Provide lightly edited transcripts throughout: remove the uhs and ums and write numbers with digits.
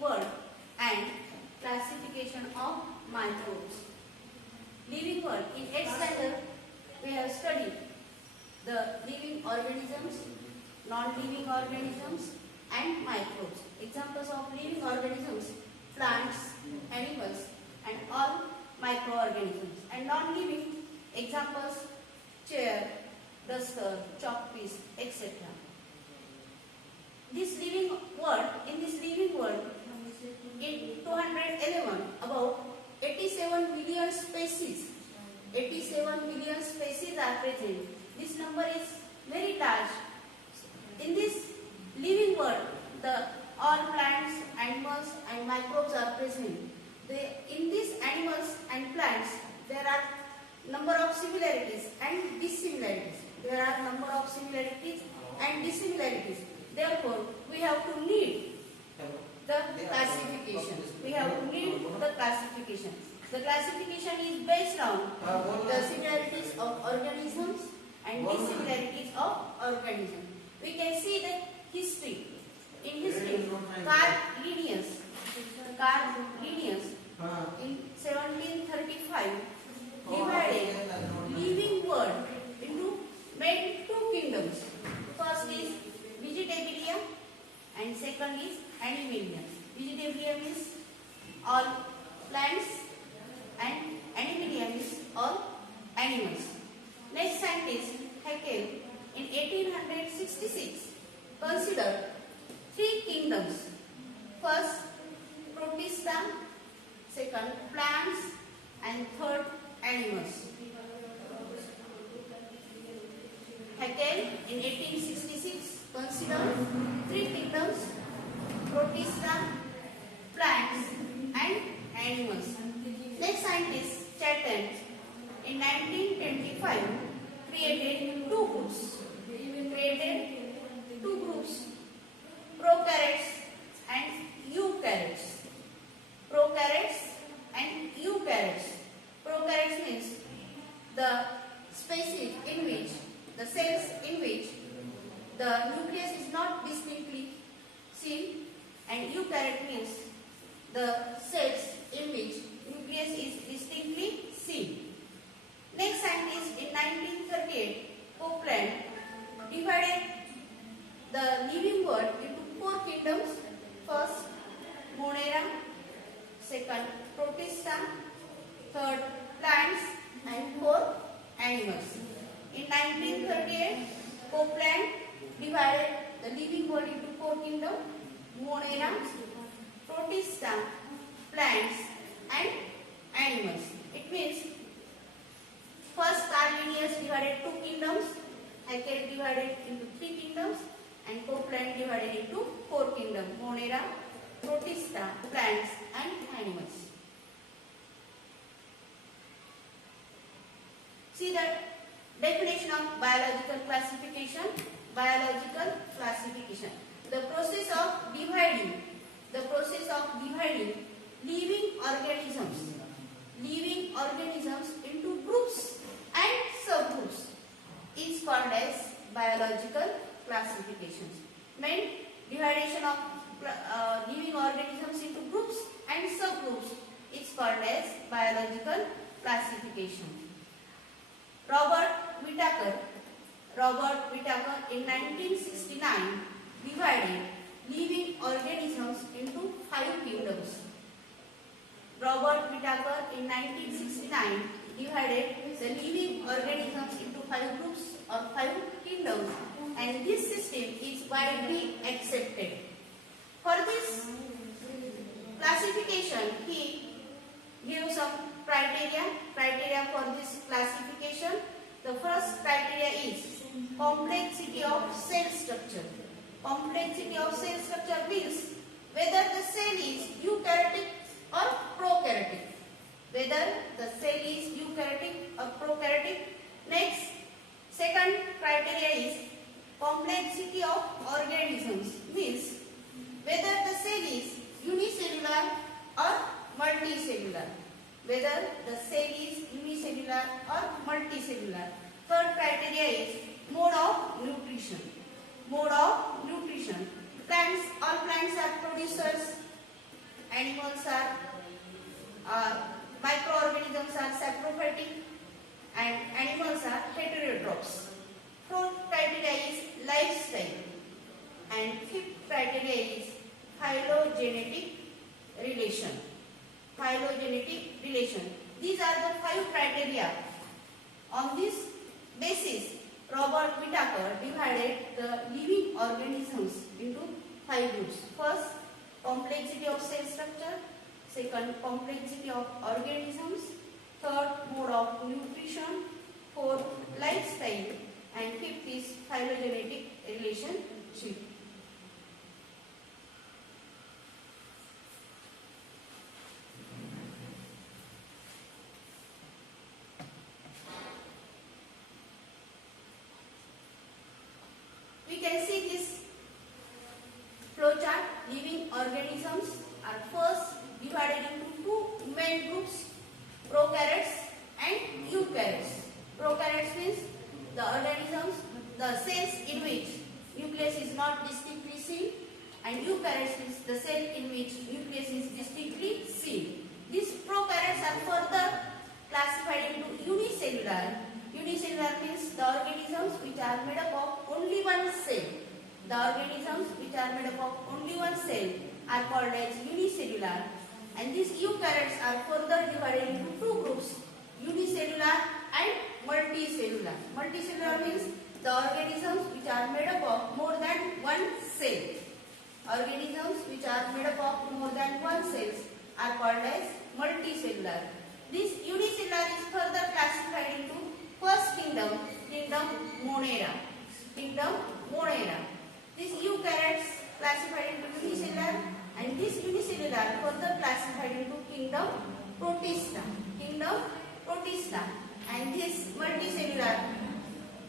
living world and classification of microbes. Living world. In 8th standard, we have studied the living organisms, non-living organisms and microbes. Examples of living organisms: plants, animals and all microorganisms. And non-living examples: chair, duster, chalk piece, etc. This living world, in 211, about 87 million species. 87 million species are present. This number is very large. In this living world, all plants, animals and microbes are present. In these animals and plants, there are number of similarities and dissimilarities. There are number of similarities and dissimilarities. Therefore, we have to need the classification. We have to need the classification. The classification is based on the similarities of organisms and dissimilarities of organisms. We can see the history. In history, Carl Linnaeus in 1735 divided living world into made two kingdoms. First is Vegetabilia and second is Animalia. Vegetabilia means all plants and Animalia means all animals. Next scientist Haeckel in 1866 considered three kingdoms. First, Protista, second, plants and third, animals. Haeckel in 1866 considered three kingdoms: Protista, plants and animals. Next scientist Chatham in 1925 created two groups. Prokaryotes and eukaryotes. Prokaryotes and eukaryotes. Prokaryotes means the species in which, the cells in which the nucleus is not distinctly seen, and eukaryote means the cells in which nucleus is distinctly seen. Next scientist in 1938, Copeland divided the living world into four kingdoms. First, Monera, second, Protista, third, plants and fourth, animals. In 1938, Copeland divided the living world into four kingdoms: Monera, Protista, plants and animals. It means first Carl Linnaeus divided two kingdoms, Haeckel divided into three kingdoms, and Copeland divided into four kingdoms: Monera, Protista, plants and animals. See the definition of biological classification. Biological classification: the process of dividing living organisms into groups and subgroups is called as biological classifications. Main division of living organisms into groups and subgroups is called as biological classification. Robert Whittaker in 1969 divided living organisms into five kingdoms. Robert Whittaker in 1969 divided the living organisms into five groups or five kingdoms, and this system is widely accepted. For this classification, he gives some criteria for this classification. The first criteria is complexity of cell structure. Complexity of cell structure means whether the cell is eukaryotic or prokaryotic. Whether the cell is eukaryotic or prokaryotic. Next, second criteria is complexity of organisms, means whether the cell is unicellular or multicellular. Whether the cell is unicellular or multicellular. Third criteria is mode of nutrition. All plants are producers animals are microorganisms are saprophytic, and animals are heterotrophs. Fourth criteria is lifestyle, and fifth criteria is phylogenetic relation. Phylogenetic relation. These are the 5 criteria. On this basis, Robert Whittaker divided the living organisms into 5 groups. First, complexity of cell structure. Second, complexity of organisms. Third, mode of nutrition. Fourth, lifestyle. And fifth is phylogenetic relationship. We can see this flowchart. Living organisms are first divided into 2 main groups, prokaryotes and eukaryotes. Prokaryotes means the organisms, the cells in which nucleus is not distinctly seen, and eukaryotes means the cell in which nucleus is distinctly seen. These prokaryotes are further classified into unicellular. Unicellular means the organisms which are made up of only one cell. The organisms which are made up of only one cell are called as unicellular. And these eukaryotes are further divided into 2 groups, unicellular and multicellular. Multicellular means the organisms which are made up of more than one cell. Organisms which are made up of more than one cells are called as multicellular. This unicellular is further classified into first kingdom, kingdom Monera. Kingdom Monera. These eukaryotes classified into unicellular, and this unicellular further classified into kingdom Protista. Kingdom Protista. And these multicellular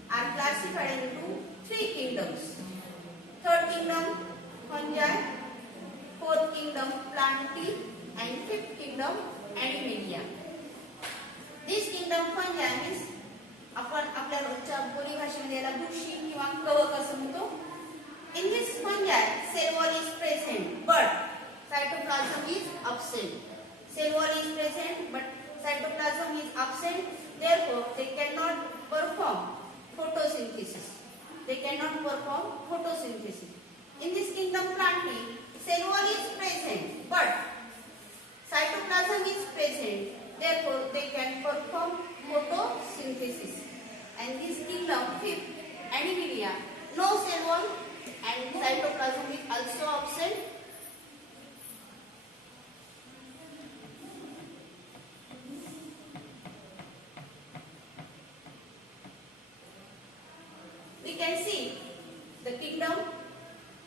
are classified into 3 kingdoms. Third kingdom Fungi, fourth kingdom Plantae, and fifth kingdom Animalia. This kingdom Fungi means आपण आपल्या रोजच्या बोली भाषेमध्ये याला बुरशी किंवा कवक असं म्हणतो. In this fungi, cell wall is present, but cytoplasm is absent. Cell wall is present, but cytoplasm is absent. Therefore, they cannot perform photosynthesis. They cannot perform photosynthesis. In this kingdom Plantae, cell wall is present, but cytoplasm is present. Therefore, they can perform photosynthesis. And this kingdom, fifth, Animalia, no cell wall and cytoplasm is also absent. We can see the kingdom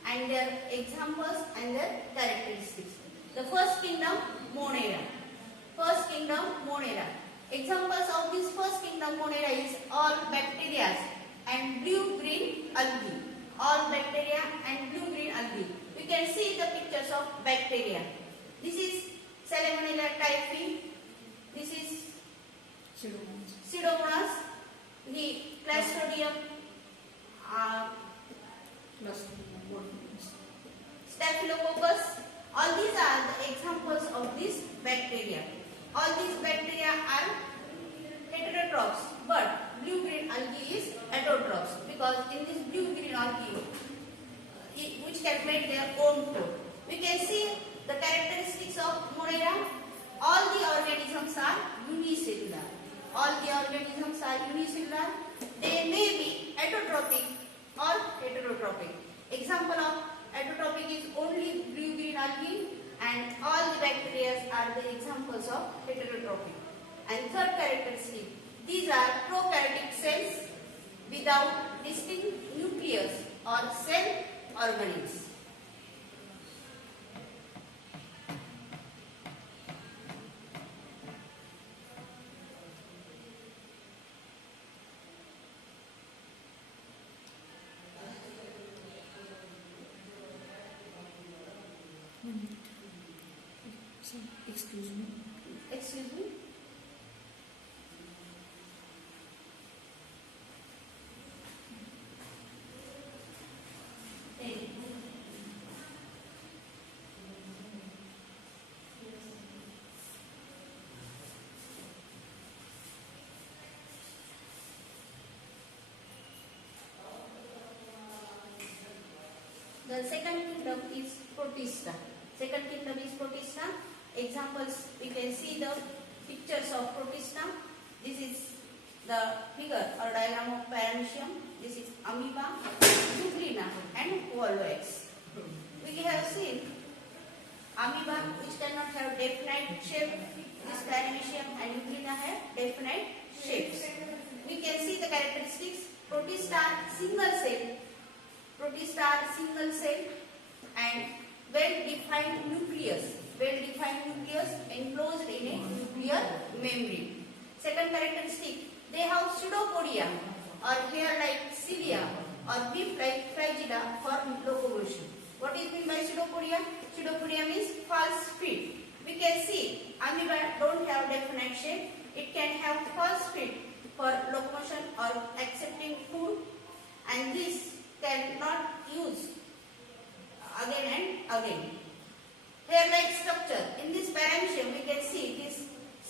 and their examples and their characteristics. The first kingdom, Monera. First kingdom, Monera. Examples of this first kingdom Monera is all bacteria and blue-green algae. All bacteria and blue-green algae. We can see the pictures of bacteria. This is Salmonella typhi. This is Pseudomonas. The Clostridium. Staphylococcus. All these are the examples of this bacteria. All these bacteria are heterotrophs, but blue-green algae is autotrophs, because in this blue-green algae, which can make their own food. We can see the characteristics of Monera. All the organisms are unicellular. All the organisms are unicellular. They may be autotrophic or heterotrophic. Example of autotrophic is only blue-green algae, and all the bacteria are the examples of heterotrophic. And third characteristic, these are prokaryotic cells without distinct nucleus or cell organelles. Excuse me. Excuse me. The second kingdom is Protista. Second kingdom is Protista. Examples, we can see the pictures of Protista. This is the figure or diagram of Paramecium. This is amoeba, Euglena and Volvox. We have seen amoeba which cannot have definite shape. This Paramecium and Euglena have definite shapes. We can see the characteristics. Protista single cell and well-defined nucleus enclosed in a nuclear membrane. Second characteristic, they have pseudopodia or hair-like cilia or beak-like flagella for locomotion. What is meant by pseudopodia? Pseudopodia means false feet. We can see amoeba don't have definite shape. It can have false feet for locomotion or accepting food, and this cannot use again and again. Hair-like structure. In this Paramecium, we can see this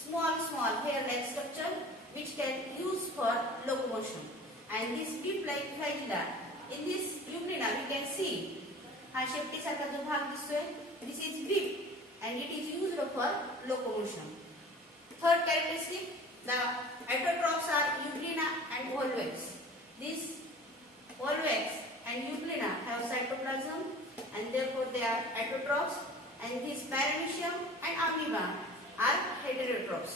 small hair-like structure which can use for locomotion. And this beak-like flagella. In this Euglena, we can see हा शेपटीसारखा जो भाग दिसतोय, this is beak and it is used for locomotion. Third characteristic, the autotrophs are Euglena and Volvox. These Volvox and Euglena have cytoplasm and therefore they are autotrophs, and these Paramecium and amoeba are heterotrophs.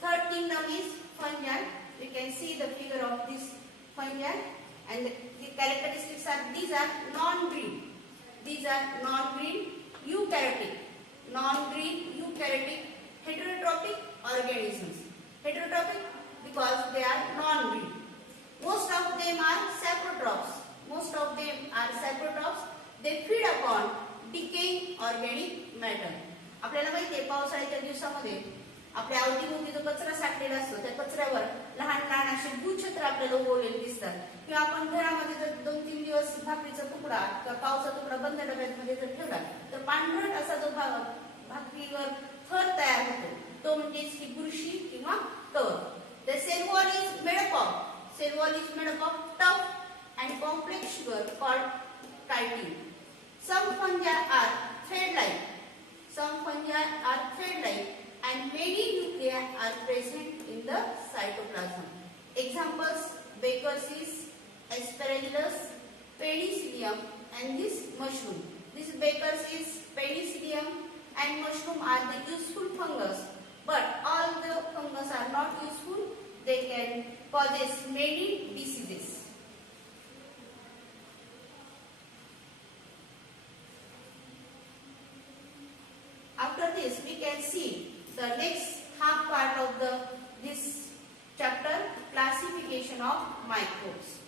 Third kingdom is fungi. We can see the figure of this fungi, and the characteristics are these are non-green. These are non-green eukaryotic heterotrophic organisms. Heterotrophic because they are non-green. Most of them are saprotrophs. They feed upon decaying organic matter. आपल्याला माहिती आहे पावसाळ्याच्या दिवसामध्ये आपल्या अवतीभोवती जो कचरा साठलेला असतो त्या कचऱ्यावर लहान लहान असे गुच्छत्र आपल्याला उगवलेले दिसतात. किंवा आपण घरामध्ये जर 2-3 दिवस भाकरीचा तुकडा किंवा पावचा तुकडा बंद डब्यामध्ये जर ठेवला तर पांढरट असा जो भाकरीवर थर तयार होतो तो म्हणजे की बुरशी किंवा तवर. The cell wall is made up of tough and complex sugar called chitin. Some fungi are thread-like and many nuclei are present in the cytoplasm. Examples, Baker's, Aspergillus, Penicillium and this mushroom. This Baker's, Penicillium and mushroom are the useful fungus, but all the fungus are not useful. They can cause many diseases. After this, we can see the next half part of this chapter, classification of microbes.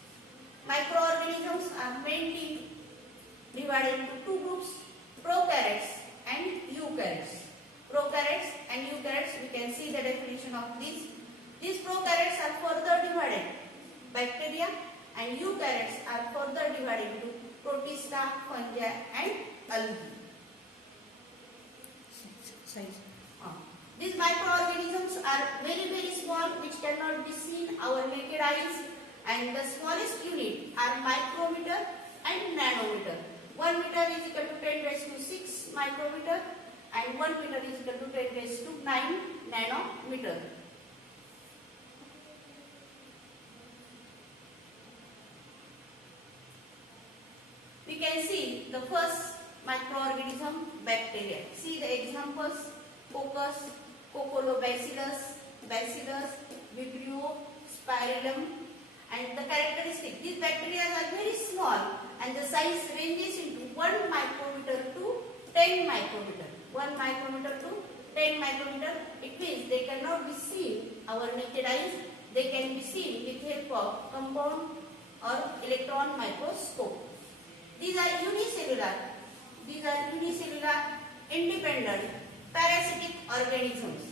Microorganisms are mainly divided into two groups, prokaryotes and eukaryotes. Prokaryotes and eukaryotes, we can see the definition of these. These prokaryotes are further divided, bacteria, and eukaryotes are further divided into protista, fungi and algae. These microorganisms are very small, which cannot be seen our naked eyes, and the smallest unit are micrometer and nanometer. 1 meter is equal to 10 raised to 6 micrometer and 1 meter is equal to 10 raised to 9 nanometer. We can see the first microorganism, bacteria. See the examples: Coccus, Cuculobacillus, Bacillus, Vibrio, Spirillum. And the characteristic, these bacteria are very small and the size ranges into 1 micrometer to 10 micrometer. 1 micrometer to 10 micrometer. It means they cannot be seen our naked eyes. They can be seen with help of compound or electron microscope. These are unicellular, independent, parasitic organisms.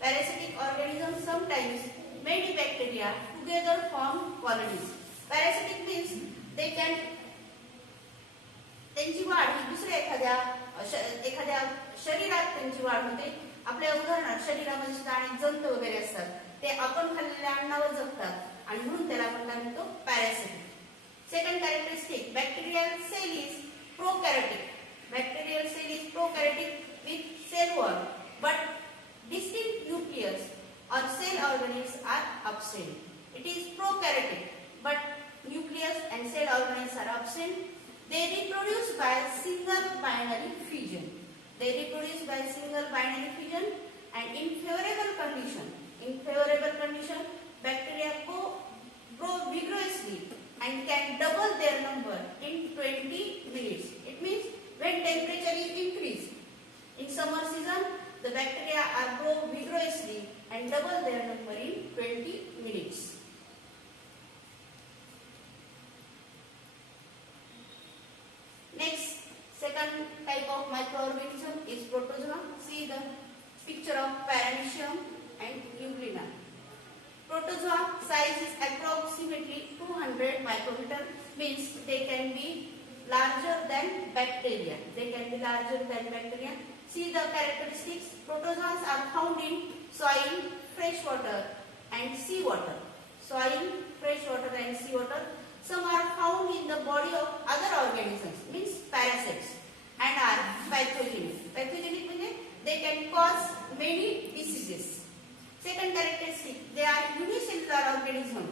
Parasitic organisms sometimes many bacteria together form colonies. Parasitic means they can त्यांची वाढ ही दुसऱ्या एखाद्या शरीरात त्यांची वाढ होते. आपल्या उदाहरणार्थ शरीरामध्ये सुद्धा अनेक जंत वगैरे असतात ते आपण खाल्लेल्या अन्नावर जगतात आणि म्हणून त्याला आपण काय म्हणतो parasitic. Second characteristic, bacterial cell is prokaryotic. Bacterial cell is prokaryotic with cell wall, but distinct nucleus or cell organelles are absent. It is prokaryotic, but nucleus and cell organelles are absent. They reproduce by single binary fission. They reproduce by single binary fission, and in favorable condition, bacteria grow vigorously and can double their number in 20 minutes. It means when temperature is increased in summer season, the bacteria are grow vigorously and double their number in 20 minutes. Next, second type of microorganism is protozoa. See the picture of paramecium and euglena. Protozoa size is approximately 200 micrometer, means they can be larger than bacteria. They can be larger than bacteria. See the characteristics. Protozoans are found in soil, fresh water and sea water. Soil, fresh water and sea water. Some are found in the body of other organisms, means parasites, and are pathogenic. Pathogenic means they can cause many diseases. Second characteristic, they are unicellular organism.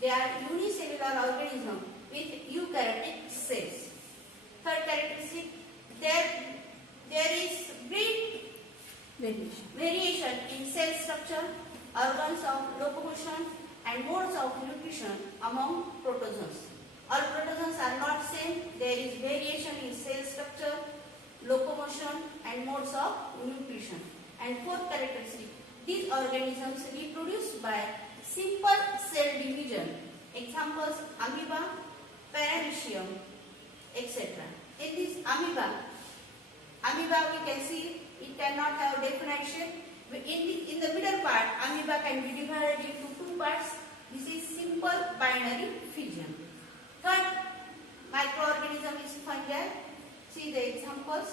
They are unicellular organism with eukaryotic cells. Third characteristic, there is great variation in cell structure, organs of locomotion and modes of nutrition among protozoans. All protozoans are not same. There is variation in cell structure, locomotion and modes of nutrition. And fourth characteristic, these organisms reproduce by simple cell division. Examples, amoeba, paramecium, etc. In this amoeba we can see it cannot have definite shape. In the middle part, amoeba can be divided into two parts. This is simple binary fission. Third microorganism is fungi. See the examples.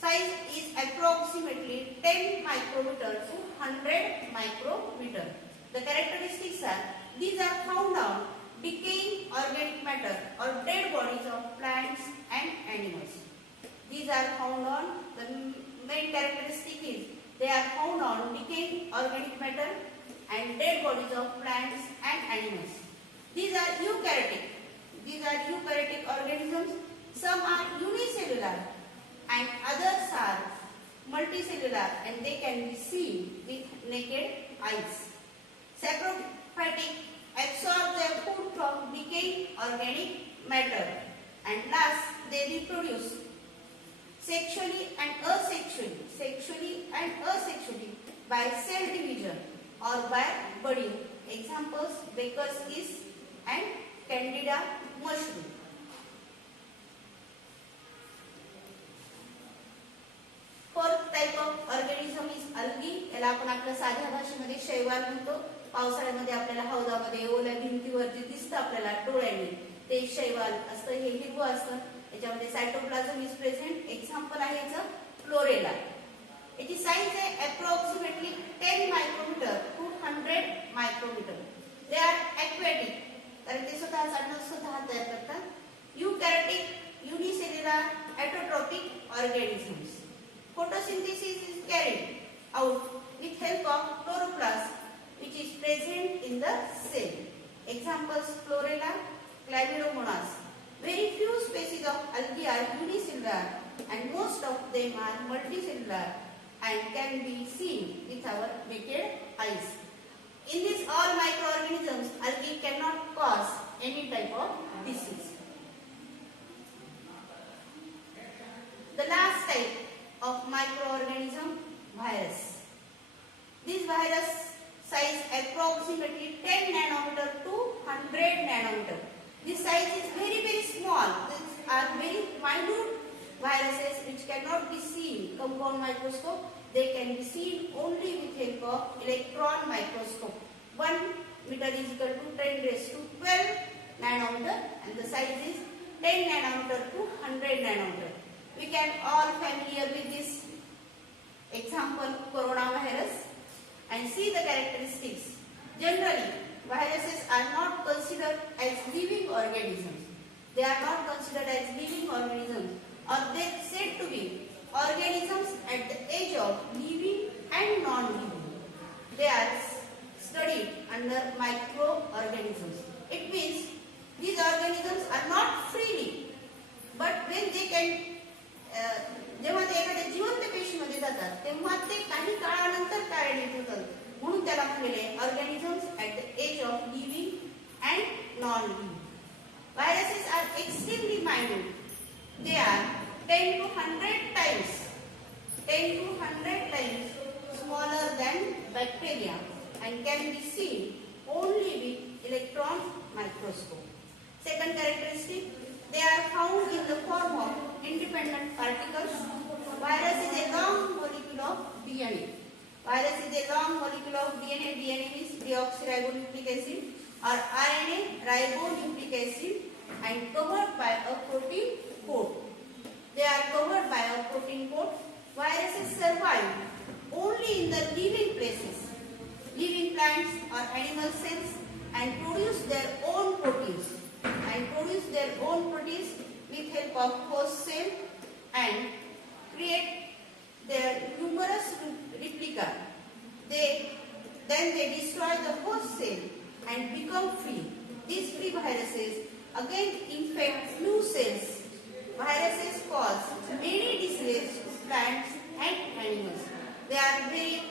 Size is approximately 10 micrometer to 100 micrometer. The characteristics are, these are found on decaying organic matter or dead bodies of plants and animals. These are found on, the main characteristic is they are found on decaying organic matter and dead bodies of plants and animals. These are eukaryotic. These are eukaryotic organisms. Some are unicellular and others are multicellular and they can be seen with naked eyes. Saprophytic absorb their food from decaying organic matter, and last they reproduce sexually and asexually by cell division or by budding. Examples, Baker's yeast and Candida mushroom. Fourth type of organism is algae. याला आपण आपल्या साध्या भाषेमध्ये शैवाल म्हणतो. पावसाळ्यामध्ये आपल्याला हौदामध्ये ओल्या भिंतीवर जे दिसतं आपल्याला डोळ्यांनी ते शैवाल असतं. हे हिरवं असतं. याच्यामध्ये सायटोप्लाझम इज प्रेझेंट. एक्झाम्पल आहे याचं क्लोरेला. याची साईज आहे approximately 10 micrometre to 100 micrometre. They are aquatic, कारण ते स्वतः तयार करतात. Eukaryotic, unicellular, autotrophic organisms. Photosynthesis is carried out with help of chloroplast, which is present in the cell. Examples, Chlorella, Chlamydomonas. Very few species of algae are unicellular and most of them are multicellular and can be seen with our naked eyes. In these all microorganisms, algae cannot cause any type of disease. The last type of microorganism, virus. This virus size approximately 10 nanometer to 100 nanometer. This size is very small. These are very minute viruses which cannot be seen compound microscope. They can be seen only with help of electron microscope. 1 meter is equal to 10 raised to 12 nanometer and the size is 10 nanometer to 100 nanometer. We can all familiar with this example, coronavirus. and see the characteristics. Generally, viruses are not considered as living organisms. They are not considered as living organisms, or they are said to be organisms at the age of living and non-living. They are studied under microorganisms. It means these organisms are not freely, but when they can जेव्हा ते एखाद्या जिवंत पेशीमध्ये जातात तेव्हा ते काही काळानंतर कार्यान्वित होतात, म्हणून त्याला म्हणलेले organisms at the edge of living and non living. Viruses are extremely minute. They are 10 to 100 times smaller than bacteria and can be seen only with electron microscope. Second characteristic, they are found in the form of independent particles. Virus is a long molecule of DNA. Virus is a long molecule of DNA. DNA means deoxyribonucleic acid, or RNA ribonucleic acid, and covered by a protein coat. They are covered by a protein coat. Viruses survive only in the living places, living plants or animal cells, and produce their own proteins. With help of host cell and create their numerous replica. Then they destroy the host cell and become free. These free viruses again infect new cells. Viruses cause many diseases to plants and animals. They are very